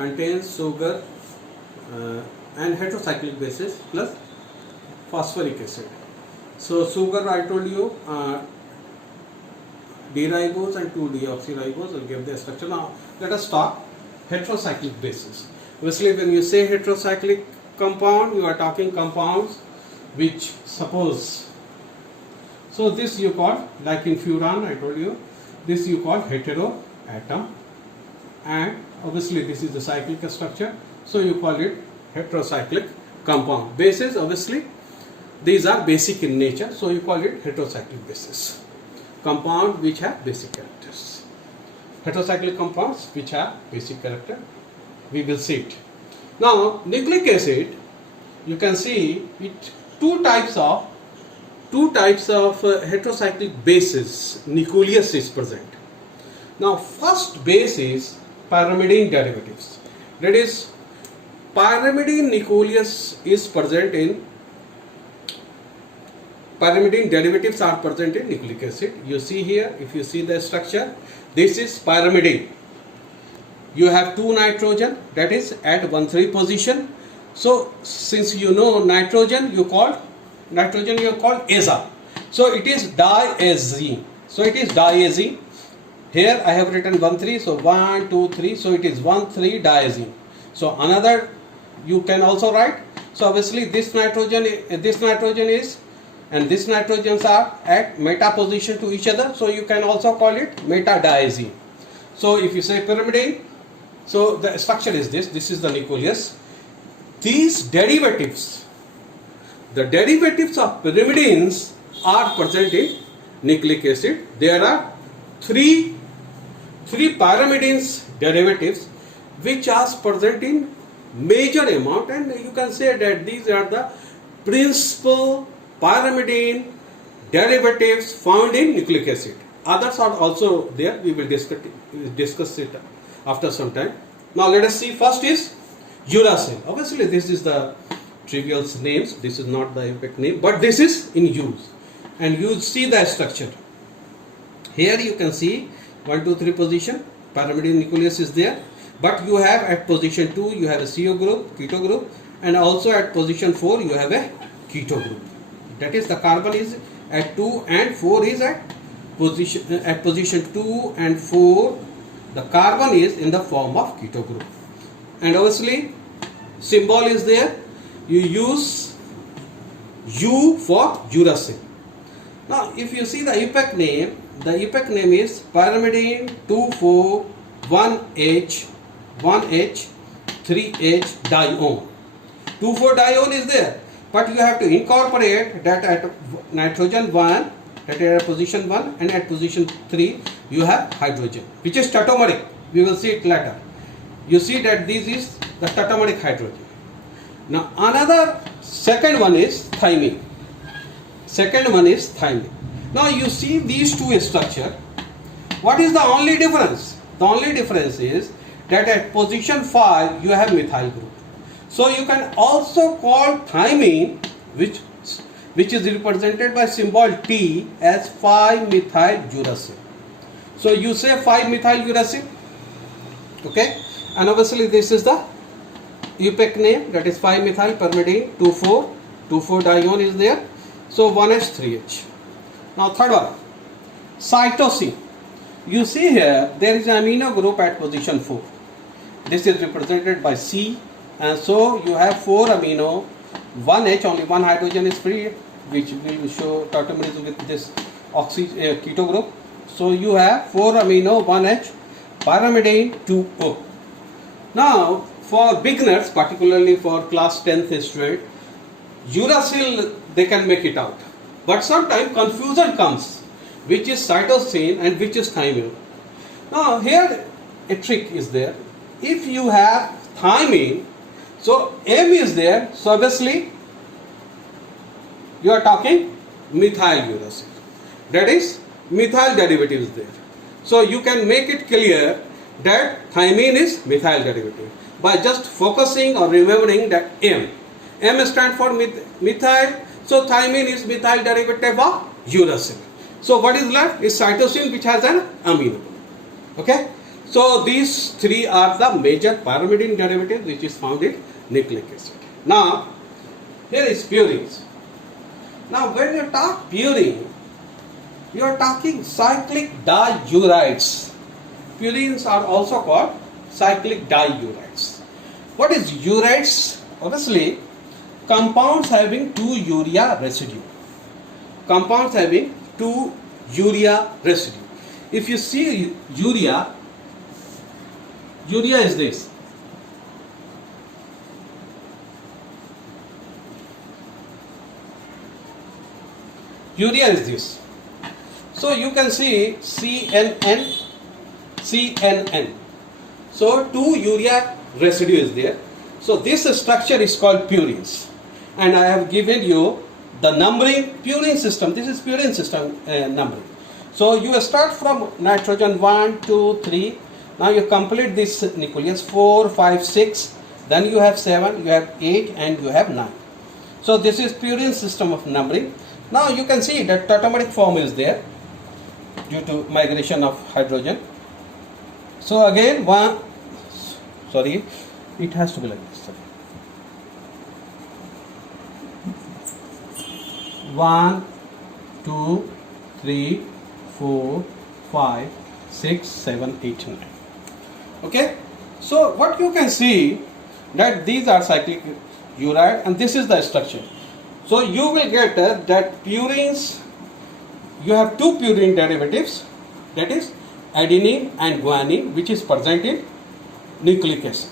contains sugar and heterocyclic bases plus phosphoric acid. So sugar, I told you, D-ribose and 2-deoxyribose will give the structure. Now let us talk heterocyclic bases. Obviously, when you say heterocyclic compound, you are talking compounds which suppose. So this you call, like in furan, I told you, this you call heteroatom, and obviously this is the cyclic structure, so you call it heterocyclic compound. Bases, obviously these are basic in nature, so you call it heterocyclic bases. Compound which have basic characters. Heterocyclic compounds which have basic character, we will see it. Now nucleic acid, you can see it two types of heterocyclic bases nucleus is present. Now first base is pyrimidine derivatives. That is, pyrimidine nucleus is present in, pyrimidine derivatives are present in nucleic acid. You see here, if you see the structure, this is pyrimidine. You have 2 nitrogen, that is at 1,3 position. So since you know nitrogen, you call aza. So it is diazine. So it is diazine. Here I have written 1,3. So 1, 2, 3. So it is 1,3 diazine. So another you can also write. So obviously this nitrogen is, and this nitrogens are at meta position to each other. So you can also call it meta diazine. So if you say pyrimidine, so the structure is this. This is the nucleus. These derivatives, the derivatives of pyrimidines are present in nucleic acid. There are three pyrimidines derivatives which are present in major amount, and you can say that these are the principal pyrimidine derivatives found in nucleic acid. Others are also there. We will discuss it after some time. Now let us see. First is uracil. Obviously this is the trivial names. This is not the epic name, but this is in use, and you see the structure. Here you can see 1, 2, 3 position. Pyrimidine nucleus is there, but you have at position 2 you have a CO group, keto group, and also at position 4 you have a keto group. That is, the carbon is at 2 and 4 is at position 2 and 4. The carbon is in the form of keto group, and obviously symbol is there. You use U for uracil. Now if you see the EPEC name, the EPEC name is pyrimidine 2,4,1H 3H dione. 2,4-dione is there, but you have to incorporate that at nitrogen 1, that at position 1, and at position 3 you have hydrogen, which is tautomeric. We will see it later. You see that this is the tautomeric hydrogen. Now another second one is thymine. Now you see these two structure. What is the only difference? The only difference is that at position 5 you have methyl group. So you can also call thymine, which is represented by symbol T, as 5-methyl uracil. So you say 5-methyl uracil, okay, and obviously this is the EPEC name, that is 5-methyl pyrimidine 2,4-dione is there. So 1H 3H. Now third one, cytosine. You see here there is an amino group at position 4. This is represented by C, and so you have 4 amino, 1H, only one hydrogen is free, which will show tautomerism with this keto group. So you have 4 amino, 1H, pyrimidine 2O. Now for beginners, particularly for class 10th student, uracil they can make it out, but sometimes confusion comes, which is cytosine and which is thymine. Now here a trick is there. If you have thymine, so M is there, so obviously you are talking methyl uracil. That is, methyl derivative is there. So you can make it clear that thymine is methyl derivative by just focusing or remembering that M. M stands for methyl, so thymine is methyl derivative of uracil. So what is left is cytosine, which has an amino. Okay. So these three are the major pyrimidine derivatives which is found in nucleic acid. Now here is purines. Now when you talk purine, you are talking cyclic diurides. Purines are also called cyclic diurides. What is urides? Obviously, compounds having 2 urea residue. Compounds having 2 urea residue. If you see urea is this. Urea is this. So you can see CNN. So 2 urea residue is there. So this structure is called purines. And I have given you the numbering purine system. This is purine system numbering. So you start from nitrogen 1, 2, 3. Now you complete this nucleus 4, 5, 6. Then you have 7, you have 8 and you have 9. So this is purine system of numbering. Now you can see that tautomeриc form is there due to migration of hydrogen. So again it has to be like this. 1, 2, 3, 4, 5, 6, 7, 8, 9. Okay. So what you can see that these are cyclic uride and this is the structure. So you will get that purines, you have 2 purine derivatives, that is adenine and guanine, which is present in nucleic acid.